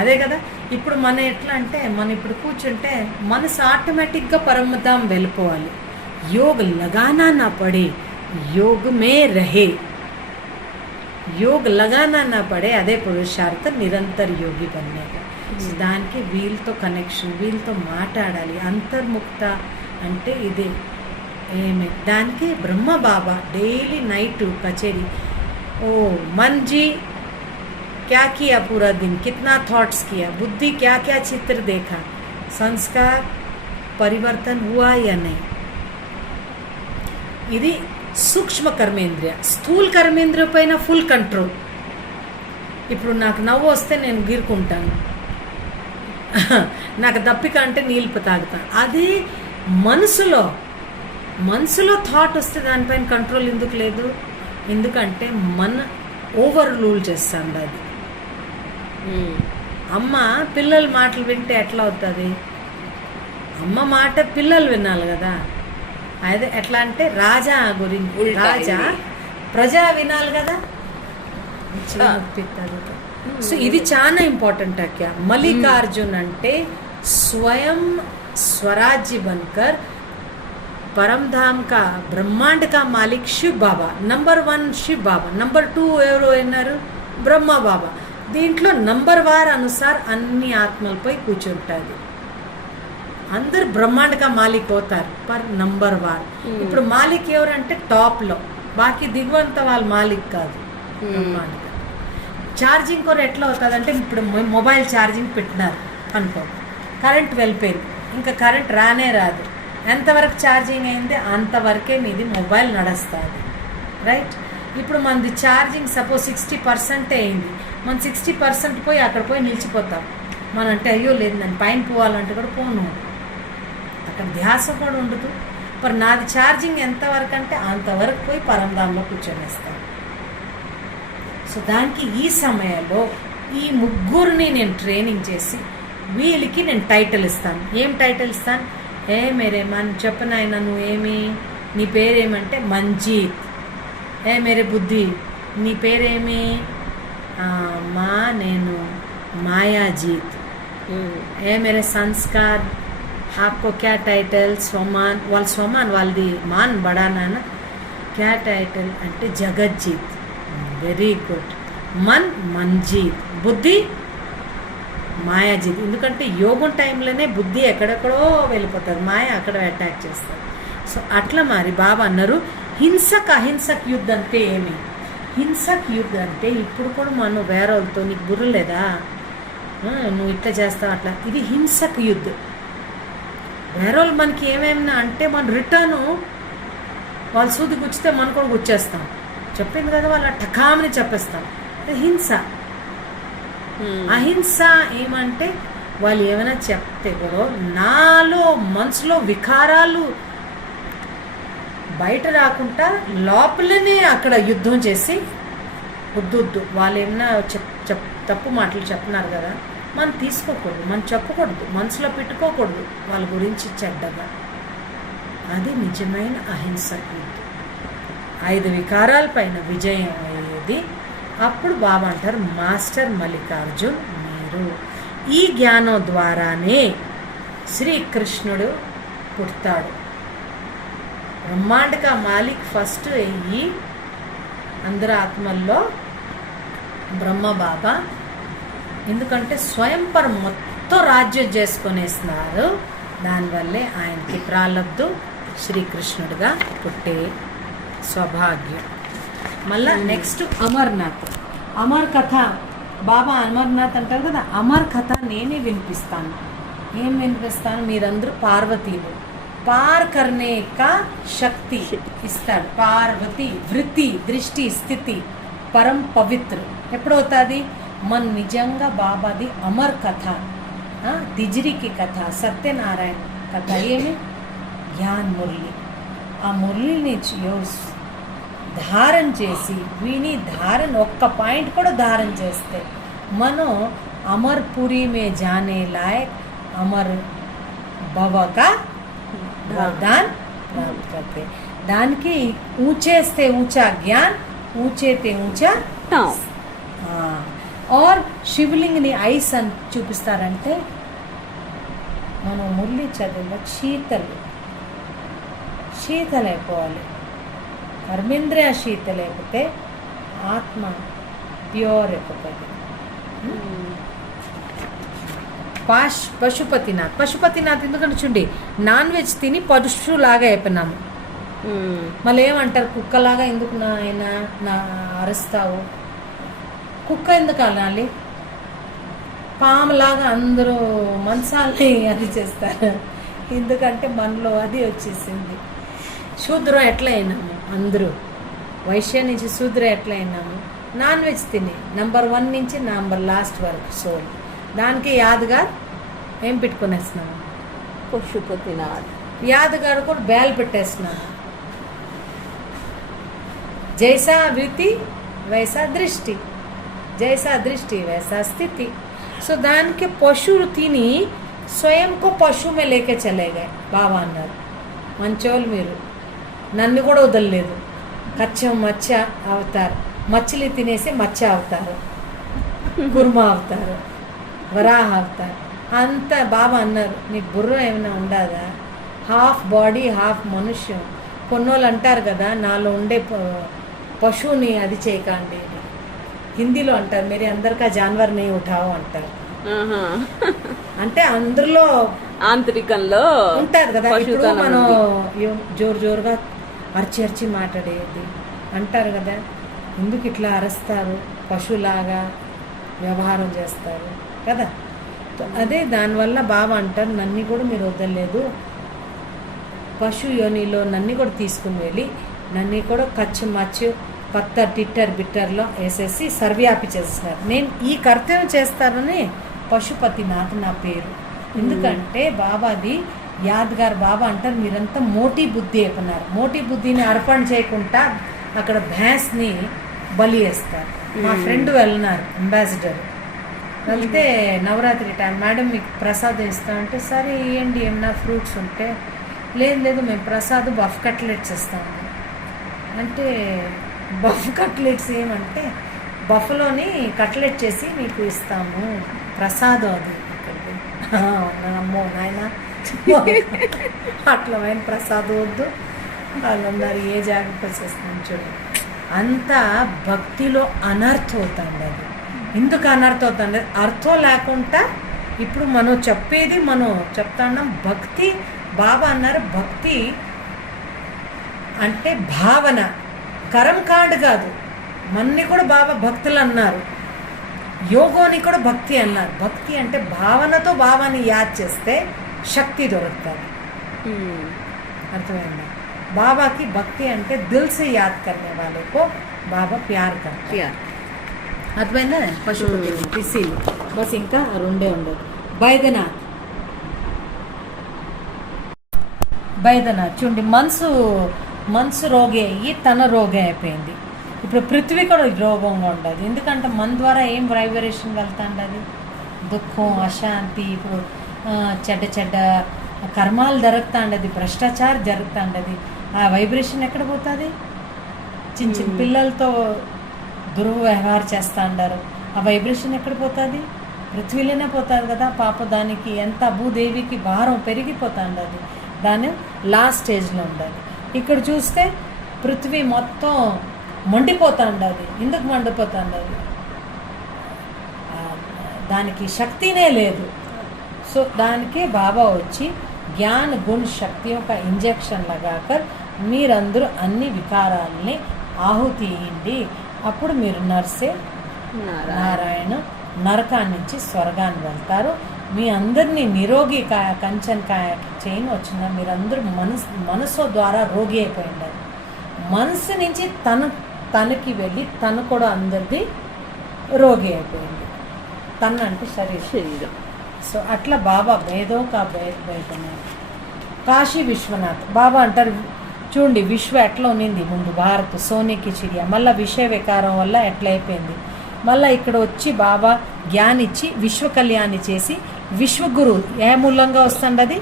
అదే కదా ఇప్పుడు మన ఎట్లా అంటే మనం ఇప్పుడు కూర్చుంటే మనసు ఆటోమేటిక్గా పరమధాం వెళ్ళిపోవాలి. योग लगाना ना पड़े, योग में रहे, योग लगाना ना पड़े, అదే పురుషార్థ నిరంతర యోగి బన్నేగా. దానికి వీళ్ళతో కనెక్షన్, వీళ్ళతో మాట్లాడాలి. అంతర్ముక్త అంటే ఇదే ఏమే. దానికి బ్రహ్మ బాబా డైలీ నైట్ కచేరీ, ఓ मन जी क्या किया पूरा दिन, कितना थॉट्स किया, बुद्धि क्या क्या चित्र देखा, संस्कार परिवर्तन हुआ या नहीं. ఇది సూక్ష్మ కర్మేంద్రియ. స్థూల కర్మేంద్రియ పైన ఫుల్ కంట్రోల్. ఇప్పుడు నాకు నవ్వు వస్తే నేను గీరుకుంటాను, నాకు దప్పిక అంటే నీళ్ళు తాగుతాను. అది మనసులో థాట్ వస్తే దానిపైన కంట్రోల్ ఎందుకు లేదు, ఎందుకంటే మన ఓవర్ రూల్ చేస్తాను అది. అమ్మ పిల్లల మాటలు వింటే ఎట్లా అవుతుంది, అమ్మ మాట పిల్లలు వినాలి కదా. అదే ఎట్లా అంటే రాజా గురించి, రాజా ప్రజా వినాలి కదా. సో ఇది చాలా ఇంపార్టెంట్ అక్యా. మల్లికార్జున్ అంటే స్వయం స్వరాజ్య బన్కర్ పరంధామ్ కా బ్రహ్మాండ కా మాలిక్ శివ్ బాబా. నంబర్ 1 శివ్ బాబా, నంబర్ 2 ఎవరు అయినారు, బ్రహ్మ బాబా. దీంట్లో నంబర్ వార్ అనుసార్ అన్ని ఆత్మలపై కూర్చుంటుంది. అందరు బ్రహ్మాండగా మాలిక్ అవుతారు పర్ నంబర్ వార్. ఇప్పుడు మాలిక్ ఎవరంటే టాప్లో, బాకీ దిగువంత వాళ్ళు మాలిక్ కాదు. బ్రహ్మాండగా ఛార్జింగ్ కూడా ఎట్లా అవుతుంది అంటే ఇప్పుడు మొబైల్ ఛార్జింగ్ పెట్టినారు అనుకో, కరెంట్ వెళ్ళిపోయింది, ఇంకా కరెంట్ రానే రాదు. ఎంతవరకు ఛార్జింగ్ అయింది అంతవరకే మీది మొబైల్ నడుస్తుంది, రైట్. ఇప్పుడు మనది ఛార్జింగ్ సపోజ్ 60% అయింది, మనం 60% పోయి అక్కడ పోయి నిలిచిపోతాం. మనం అంటే అయ్యో లేదు నేను పైన పోవాలంటే కూడా పోను, అక్కడ ధ్యాస కూడా ఉండదు. మరి నాది ఛార్జింగ్ ఎంతవరకు అంటే అంతవరకు పోయి పరంధాంలో కూర్చొనేస్తాను. సో దానికి ఈ సమయంలో ఈ ముగ్గురిని నేను ట్రైనింగ్ చేసి వీళ్ళకి నేను టైటిల్ ఇస్తాను. ఏం టైటిల్ ఇస్తాను? ఏ మేరే మన చెప్పనైనా నువ్వేమి, నీ పేరేమంటే మంజీత్. ఏ మేరే బుద్ధి, నీ పేరేమి? నేను మాయాజీత్. ఏ మేరే సంస్కార్, आपको क्या टाइटल? स्वमान. వాళ్ళ స్వమాన్ వాళ్ళది మాన్ బడానా. క్యా టైటిల్ అంటే జగజ్జీత్. Very good. మన్ మంజీత్, బుద్ధి మాయాజీత్. ఎందుకంటే యోగం టైంలోనే బుద్ధి ఎక్కడెక్కడో వెళ్ళిపోతుంది, మాయ అక్కడ అటాక్ చేస్తారు. సో అట్లా మరి బాబా అన్నారు హింసక్ అహింసక్ యుద్ధ అంటే ఏమి? హింసక్ యుద్ధ అంటే ఇప్పుడు కూడా మనం వేరే వాళ్ళతో నీకు బుర్ర లేదా, నువ్వు ఇట్లా చేస్తావు అట్లా, ఇది హింసక్ యుద్ధ. వేరే వాళ్ళు మనకి ఏమేమైనా అంటే మన రిటర్ను వాళ్ళు సూది గుచ్చితే మనం కూడా గుచ్చేస్తాం. చెప్పింది కదా వాళ్ళు టకామని చెప్పేస్తాం. అది హింస. అహింస ఏమంటే వాళ్ళు ఏమైనా చెప్తే కూడా నాలో మనసులో వికారాలు బయట రాకుండా లోపలనే అక్కడ యుద్ధం చేసి వద్దు వాళ్ళు ఏమైనా తప్పు మాటలు చెప్తున్నారు కదా మనం తీసుకోకూడదు, మనం చెప్పకూడదు, మనసులో పెట్టుకోకూడదు వాళ్ళ గురించి చెడ్డగా. అది నిజమైన అహింసక యుద్ధం. 5 వికారాల పైన విజయం అయ్యేది. అప్పుడు బాబా అంటారు మాస్టర్ మల్లికార్జున్ మీరు. ఈ జ్ఞానం ద్వారానే శ్రీకృష్ణుడు పుడతాడు. బ్రహ్మాండక మాలిక్ ఫస్ట్ అయ్యి అందరి ఆత్మల్లో బ్రహ్మ బాబా. ఎందుకంటే స్వయంపర మొత్తం రాజ్యం చేసుకునేస్తున్నారు. దానివల్లే ఆయనకి ప్రాలబ్ధు శ్రీకృష్ణుడిగా పుట్టే సౌభాగ్యం. మళ్ళా నెక్స్ట్ అమర్నాథ్. అమర్ కథ బాబా అమర్నాథ్ అంటారు కదా, అమర్ కథ నేనే వినిపిస్తాను. ఏం వినిపిస్తాను? మీరందరూ పార్వతీలు. పార్ కర్నే కా శక్తి ఇస్తాడు. పార్వతి వృత్తి దృష్టి స్థితి పరం పవిత్ర ఎప్పుడవుతుంది? మన నిజంగా బాబాది అమర్ కథ, తిజరికి కథ, సత్యనారాయణ కథ ఏమి? జ్ఞాన్ మురళి. ఆ మురళిని ధారణ చేసి విని ధారణ ఒక్క పాయింట్ కూడా ధారణ చేస్తే మనం అమర్పురి మే జానే లాయక్ అమర్ భవగా वरदान प्राप्त करते. దానికి ఊచేస్తే ఊచా జ్ఞాన్, ఊచేతే ఊచా ఆర్ శివలింగ్ని ఐస్ అని చూపిస్తారంటే మనం మురళి చదివిన శీతలైపోవాలి. కర్మేంద్రియ శీతలైపోతే ఆత్మ ప్యూర్ అయిపోతుంది. పశుపతినాథ్ ఎందుకంటే చూడండి నాన్ వెజ్ తిని పశులాగా అయిపోయినాము. మళ్ళీ ఏమంటారు కుక్కలాగా ఎందుకు నా అరుస్తావు? కుక్క ఎందుకు అనాలి? పాములాగా అందరూ మనసాలని అది చేస్తారు. ఎందుకంటే మనలో అది వచ్చేసింది. శూద్రం ఎట్లా అయినాము? అందరూ వైశ్య నుంచి శూద్రం ఎట్లా అయినాము? నాన్ వెజ్ తిని నంబర్ 1 నుంచి నంబర్ లాస్ట్ వరకు సోల్. దానికి యాదగార్ ఏం పెట్టుకునేస్తున్నాము? పశుపతినాథ్. యాదగారు కూడా బేల్ పెట్టేస్తున్నాము. జైసా వృత్తి వైసా దృష్టి, జైసా దృష్టి వైసా స్థితి. సో దానికి పశువులు తిని స్వయంకు పశువు మే లేకే చలేగా బాబా అన్నారు. మంచోళ్ళు మీరు, నన్ను కూడా వదలలేదు. కచ్చం మచ్చ అవుతారు, మచ్చలు తినేసి మచ్చ అవుతారు, కుర్మ అవుతారు, వరాహ అవుతారు. అంత బాబా అన్నారు నీకు బుర్ర ఏమైనా ఉండదా? హాఫ్ బాడీ హాఫ్ మనుష్యం. కొన్నోళ్ళు అంటారు కదా నాలో ఉండే పశువుని అది చేయకండి. హిందీలో అంటారు మీరు అందరికా జాన్వర్ని ఉఠావు అంటారు. అంటే అందరిలో ఆంతరికంలో ఉంటారు కదా. ఇప్పుడు మనం జోరుగా అరిచి మాట్లాడేది అంటారు కదా, ఎందుకు ఇట్లా అరుస్తారు, పశువులాగా వ్యవహారం చేస్తారు కదా. అదే దానివల్ల బాబా అంటారు నన్ను కూడా మీరు వదలలేదు, పశు యోనిలో నన్ను కూడా తీసుకుని వెళ్ళి నన్ను కూడా కచ్చు మచ్చు పత్తర్ టిట్టర్ బిట్టర్లో వేసేసి సర్వ్యాపి చేస్తున్నారు. నేను ఈ కర్తవ్యం చేస్తానని పశుపతినాథ్ నా పేరు. ఎందుకంటే బాబాది యాద్గార్. బాబా అంటారు మీరంతా మోటీ బుద్ధి అయిపోయినారు. మోటీ బుద్ధిని అర్పణ చేయకుండా అక్కడ భేంస్ని బలి వేస్తారు. మా ఫ్రెండ్ వెళ్ళినారు అంబాసిడర్, వెళ్తే నవరాత్రి టైం, మేడం మీకు ప్రసాదం ఇస్తా అంటే సరే ఇవ్వండి ఏమన్నా ఫ్రూట్స్ ఉంటే, లేదు మేము ప్రసాదం బఫ్ కట్లెట్స్ ఇస్తాము అంటే, బఫ్ కట్లెట్స్ ఏమంటే బఫ్లోని కట్లెట్ చేసి మీకు ఇస్తాము ప్రసాదం అది. అమ్మో నాయన అట్లమైన ప్రసాదం వద్దు వాళ్ళందరూ ఏ జాగ్రత్త చేస్తాం చూడు. అంత భక్తిలో అనర్థం అవుతుంది అది. ఎందుకు అనర్థం అవుతుంది? అర్థం లేకుండా ఇప్పుడు మనం చెప్పేది మనం చెప్తాన్నాం. భక్తి బాబా అన్నారు భక్తి అంటే భావన, కరం కాండ్ కాదు. మన్ని కూడా బాబా భక్తులు అన్నారు, యోగోని కూడా భక్తి అన్నారు. భక్తి అంటే భావనతో బాబాని యాద్ చేస్తే శక్తి దొరుకుతుంది. అర్థమైందా? బాబాకి భక్తి అంటే దిల్ से याद करने वाले को బాబా ప్యార్ करता. అర్థమైందా? పశుపతి ఇసీలు బస్ ఇంకా రెండే ఉండదు. బైదనాథ్ చూడండి, మనసు రోగి అయ్యి తన రోగి అయిపోయింది. ఇప్పుడు పృథ్వీ కూడా రోగంగా ఉండదు. ఎందుకంటే మన ద్వారా ఏం వైబ్రేషన్ వెళ్తాండది? దుఃఖం, అశాంతి, ఇప్పుడు చెడ్డ కర్మాలు జరుగుతాండది, భ్రష్టాచారం జరుగుతాండది. ఆ వైబ్రేషన్ ఎక్కడ పోతుంది? చిన్న పిల్లలతో దుర్వ్యవహారం చేస్తూ ఉంటారు. ఆ వైబ్రేషన్ ఎక్కడ పోతుంది? పృథ్వీలోనే పోతుంది కదా. పాప దానికి ఎంత భూదేవికి భారం పెరిగిపోతుంది. దాని లాస్ట్ స్టేజ్లో ఉండదు. ఇక్కడ చూస్తే పృథ్వీ మొత్తం మండిపోతుంది. ఎందుకు మండిపోతుంది? దానికి శక్తినే లేదు. సో దానికే బాబా వచ్చి ज्ञान गुण शक्तियों का इंजेक्शन लगाकर మీరందరూ అన్ని వికారాలని ఆహుతి ఇయ్యండి. అప్పుడు మీరు నర్సే నారాయణ నరకాన్ని నుంచి స్వర్గాన్ని వెళ్తారు. మీ అందరినీ నిరోగి కంచన్ చేయని వచ్చిన మీరందరూ మనసు ద్వారా రోగి అయిపోయిండారు. మనసు నుంచి తనకి వెళ్ళి తను కూడా అందరిది రోగి అయిపోయింది. తన అంటే శరీరం. సో అట్లా బాబా భేదోకా భేదమైపోయినారు. కాశీ విశ్వనాథ్ బాబా అంటారు చూడండి, విశ్వ ఎట్లా ఉన్నింది ముందు భారత్ సోనేకి చిరియా, మళ్ళీ విషయ వికారం వల్ల ఎట్లా అయిపోయింది. మళ్ళీ ఇక్కడ వచ్చి బాబా జ్ఞానిచ్చి విశ్వ కళ్యాణి చేసి విశ్వగురు ఏ మూలంగా వస్తుండది?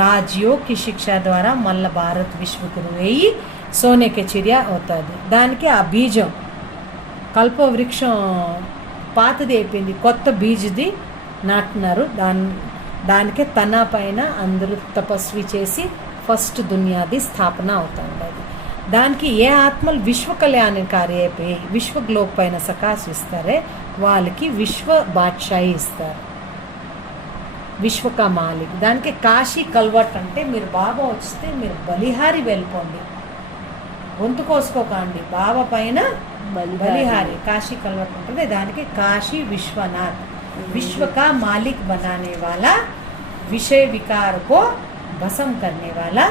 రాజయోగి శిక్ష ద్వారా మళ్ళీ భారత్ విశ్వగురు అయ్యి సోనేకి చిరియా అవుతుంది. దానికి ఆ బీజం కల్పవృక్షం పాతది అయిపోయింది, కొత్త బీజది నాటున్నారు. దానికే తన పైన అందరూ తపస్వి చేసి ఫస్ట్ దునియాది స్థాపన అవుతుంది. దానికి ఏ ఆత్మలు విశ్వ కళ్యాణకారి అయిపోయి విశ్వ గ్లోబ్ పైన సకాశిస్తారే వాళ్ళకి విశ్వ బాద్షాయి ఇస్తారు, విశ్వక మాలిక్. దానికి కాశీ కల్వట్ అంటే మీరు బాబా వస్తే మీరు బలిహారి వెళ్ళిపోండి, గొంతు కోసుకోకండి. బాబా పైన బలిహారి కాశీ కల్వట్ ఉంటుంది. దానికి కాశీ విశ్వనాథ్ विश्व का मालिक बनाने वाला, विषय विकार को भस्म करने वाला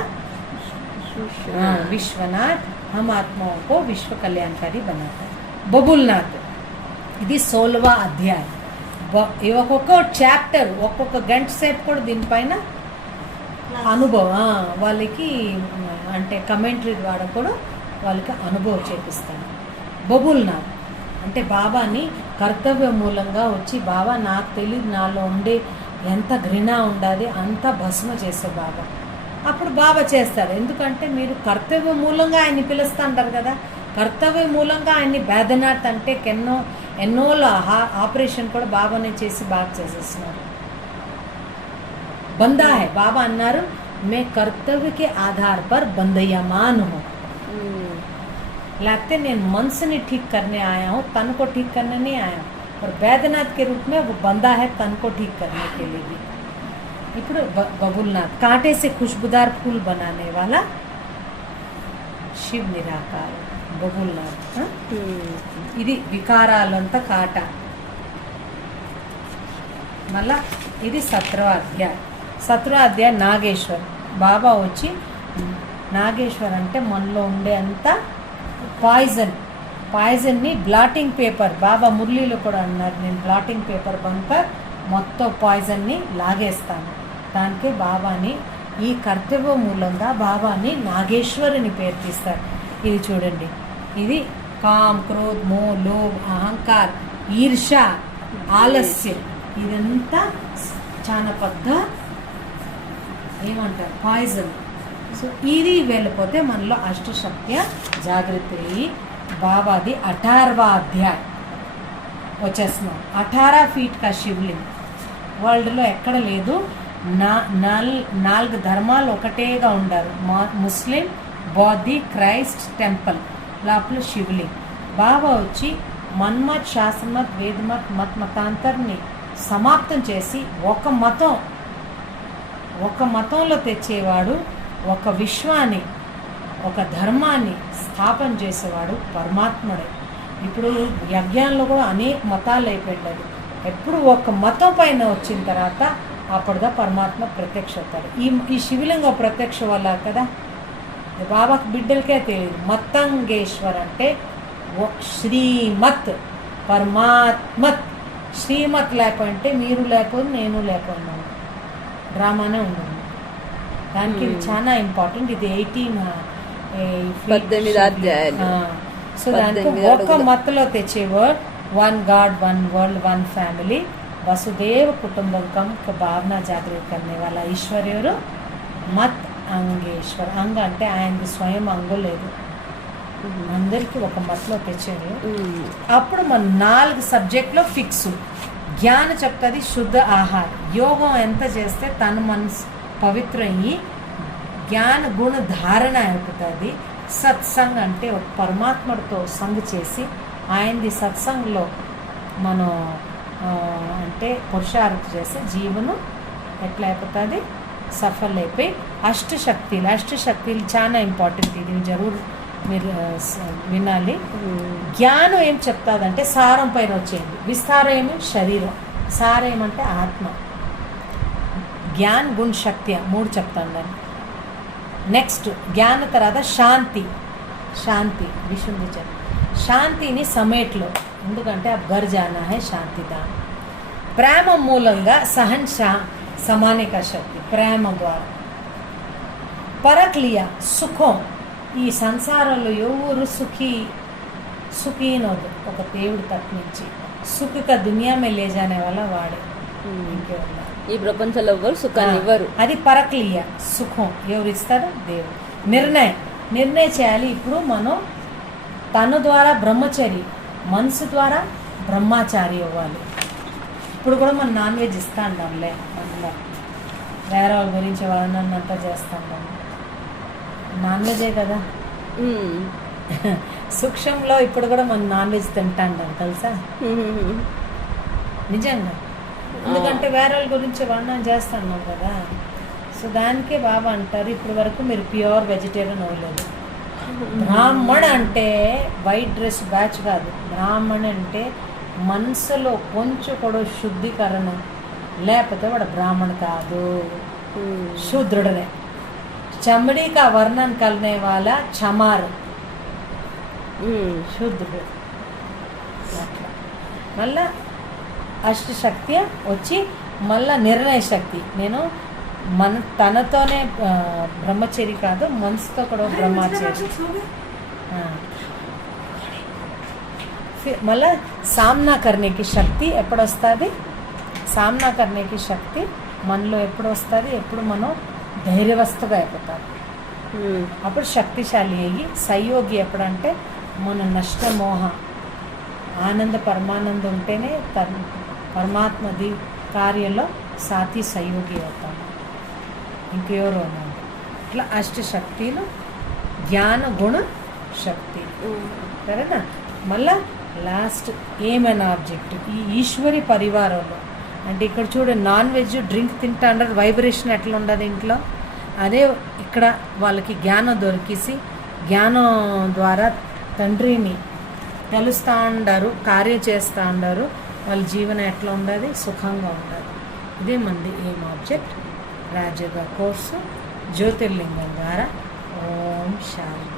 विश्वनाथ हम आत्माओं को विश्व कल्याणकारी बनाता है. బబుల్నాథ్ ఇది 16వ అధ్యాయం. ఒక్కొక్క చాప్టర్ ఒక్కొక్క గంట సేపు కూడా దీనిపైన అనుభవం వాళ్ళకి అంటే కమెంటరీ ద్వారా కూడా వాళ్ళకి అనుభవం చేపిస్తాను. బబుల్నాథ్ అంటే బాబాని కర్తవ్య మూలంగా వచ్చి బాబా నాకు తెలియదు నాలో ఉండే ఎంత ఘృణ ఉండాలి అంత భస్మ చేసే బాబా. అప్పుడు బాబా చేస్తారు. ఎందుకంటే మీరు కర్తవ్య మూలంగా ఆయన్ని పిలుస్తూ ఉంటారు కదా. కర్తవ్య మూలంగా ఆయన్ని బైద్యనాథ్ అంటే ఎన్నో ఆపరేషన్ కూడా బాబానే చేసి బాగా చేసేస్తున్నారు. బందా హై బాబా అన్నారు మే కర్తవ్యకి ఆధార్ పర్ బందయ్యమాన్ హూ, लगते నేను మనసుని ठीक करने आया हूँ, तन को ठीक करने नहीं आया हूँ. और बैद्यनाथ के रूप में वो बंदा है तन को ठीक करने के लिए भी. ఇప్పుడు బబుల్నాథ్ कांटे से खुशबूदार फूल बनाने वाला शिव निराकार బబుల్నాథ్. ఇది వికారాలంతా కాట. మళ్ళా ఇది 17వ అధ్యాయం. 17వ అధ్యాయం నాగేశ్వర్. బాబా వచ్చి నాగేశ్వర్ అంటే మనలో ఉండే అంత పాయిజన్ పాయిజన్ని బ్లాటింగ్ పేపర్, బాబా మురళీలో కూడా అన్నారు, నేను బ్లాటింగ్ పేపర్ బంపర్ మొత్తం పాయిజన్ని లాగేస్తాను. దానికి బాబాని ఈ కర్తవ్య మూలంగా బాబాని నాగేశ్వరుని పేరు తీస్తారు. ఇది చూడండి, ఇది కామ్, క్రోధ్, మోహ, లోభ్, అహంకార్, ఈర్ష, ఆలస్యం, ఇదంతా చాలా పెద్ద ఏమంటారు పాయిజన్. సో ఇది వెళ్ళిపోతే మనలో అష్టశక్త్య జాగృతి అయ్యి బాబాది 18వ అధ్యాయం వచ్చేస్తున్నాం. 18 ఫీట్ కా శివలింగ్ వరల్డ్లో ఎక్కడ లేదు. 4 ధర్మాలు ఒకటేగా ఉండారు, ముస్లిం, బౌద్ధి, క్రైస్ట్ టెంపుల్ లోపల శివలింగ్. బాబా వచ్చి మన్మత్, శాస్త్రమత్, వేదమత్, మతాంతర్ని సమాప్తం చేసి ఒక మతంలో తెచ్చేవాడు, ఒక విశ్వాన్ని, ఒక ధర్మాన్ని స్థాపన చేసేవాడు పరమాత్ముడే. ఇప్పుడు యజ్ఞాల్లో కూడా అనేక మతాలు అయిపోయింది. ఎప్పుడు ఒక మతం పైన వచ్చిన తర్వాత అప్పుడుగా పరమాత్మ ప్రత్యక్ష అవుతాడు. ఈ శివలింగ ప్రత్యక్ష వల్ల కదా బాబాకు బిడ్డలకే తెలియదు. మత్తంగేశ్వర్ అంటే శ్రీమత్ పరమాత్మత్. శ్రీమత్ లేకపోతే మీరు లేకపోతే నేను లేకపోయినాను, డ్రామానే ఉండదు. దానికి ఇది చాలా ఇంపార్టెంట్. ఇది 18 అధ్యాయాలు. సో దానికి ఒక మత్తులో తెచ్చే వర్డ్, 1 God 1 world 1 family, వసుదేవ కుటుంబకం భావన జాగృతి కర్నే వాళ్ళ ఈశ్వర్యుడు మత్ అంగేశ్వర్. అంగ అంటే ఆయనది స్వయం అంగు లేదు, అందరికీ ఒక మత్తులో తెచ్చారు. అప్పుడు మన 4 సబ్జెక్ట్లో ఫిక్స్. జ్ఞానం చెప్తుంది శుద్ధ ఆహారం, యోగం ఎంత చేస్తే తన మనసు పవిత్ర అయ్యి జ్ఞాన గుణ ధారణ అయిపోతుంది. సత్సంగ్ అంటే ఒక పరమాత్మతో సంగ్ చేసి ఆయనది సత్సంగ్లో మనం అంటే పురుషార్థం చేసి జీవనం ఎట్లా అయిపోతుంది, సఫల్ అయిపోయి అష్టశక్తులు చాలా ఇంపార్టెంట్. ఇది జరూర్ మీరు వినాలి. జ్ఞానం ఏం చెప్తాదంటే సారం పైన వచ్చేది, విస్తారం ఏమి శరీరం, సారం ఏమంటే ఆత్మ. జ్ఞాన్ గుణ్ శక్తి 3 చెప్తాను దాన్ని. నెక్స్ట్ జ్ఞాన తర్వాత శాంతి విశుద్ధి. శాంతిని సಮೇట్లో, ఎందుకంటే అబ్ ఘర్ జానా హై శాంతి దాన్. ప్రేమ మూలంగా సమానిక శక్తి, ప్రేమ ద్వారా. పరక్లియ సుఖం, ఈ సంసారంలో ఎవరు సుఖీనోదు ఒక దేవుడు తప్పించి సుఖక దునియా మే లే జానే వాళ్ళ వాడే, ఇంకెవరు ఈ ప్రపంచంలో ఎవరు సుఖాన్ని ఇవ్వరు. అది పరక్లియ సుఖం ఎవరు ఇస్తారు, దేవుడు. నిర్ణయం చేయాలి. ఇప్పుడు మనం తన ద్వారా బ్రహ్మచారి, మనసు ద్వారా బ్రహ్మచారి అవ్వాలి. ఇప్పుడు కూడా మనం నాన్ వెజ్ ఇస్తా ఉంటాంలే, అందులో వేరే వాళ్ళ గురించి వర్ణనంతా చేస్తా ఉంటాం, నాన్ వెజే కదా. సూక్ష్మంలో ఇప్పుడు కూడా మనం నాన్ వెజ్ తింటా ఉంటాం తెలుసా, నిజంగా. ఎందుకంటే వేరే వాళ్ళ గురించి వర్ణన చేస్తున్నాం కదా. సో దానికే బాబా అంటారు ఇప్పుడు వరకు మీరు ప్యూర్ వెజిటేరియన్ అవ్వలేదు. బ్రాహ్మణ అంటే వైట్ డ్రెస్ బ్యాచ్ కాదు. బ్రాహ్మణ అంటే మనసులో కొంచెం కూడా శుద్ధీకరణ లేకపోతే వాడు బ్రాహ్మణ కాదు, శూద్రుడనే. చమड़ी का वर्णन करने वाला चमार శూద్రుడు. అట్లా మళ్ళా అష్టశక్తి వచ్చి మళ్ళా నిర్ణయ శక్తి. నేను తనతోనే బ్రహ్మచరి కాదు, మనసుతో కూడా బ్రహ్మచరి. మళ్ళా సామ్నా కర్నేకి శక్తి ఎప్పుడు వస్తుంది, సామ్నా కర్నేకి శక్తి మనలో ఎప్పుడు వస్తుంది, ఎప్పుడు మనం ధైర్యవస్తుగా అయిపోతాం, అప్పుడు శక్తిశాలి అయ్యి. సహయోగి ఎప్పుడంటే మన నష్టమోహ ఆనంద పరమానందం ఉంటేనే పరమాత్మది కార్యంలో సాతి సహయోగి అవుతాము, ఇంకెవరు అన్నాడు. ఇట్లా అష్టశక్తులు జ్ఞాన గుణ శక్తి సరేనా. మళ్ళా లాస్ట్ ఏమైనా ఆబ్జెక్ట్ ఈ ఈశ్వరి పరివారంలో అంటే ఇక్కడ చూడండి, నాన్ వెజ్ డ్రింక్ తింటా అంటారు, వైబ్రేషన్ ఎట్లా ఉండదు ఇంట్లో. అదే ఇక్కడ వాళ్ళకి జ్ఞానం దొరికేసి జ్ఞానం ద్వారా తండ్రిని తెలుస్తూ ఉండారు, కార్యం చేస్తూ ఉండారు, వాళ్ళ జీవనం ఎట్లా ఉండదు, సుఖంగా ఉండదు. ఇదే మంది ఏం ఆబ్జెక్ట్ రాజయోగ కోర్సు జ్యోతిర్లింగం ద్వారా. ఓం శాంతి.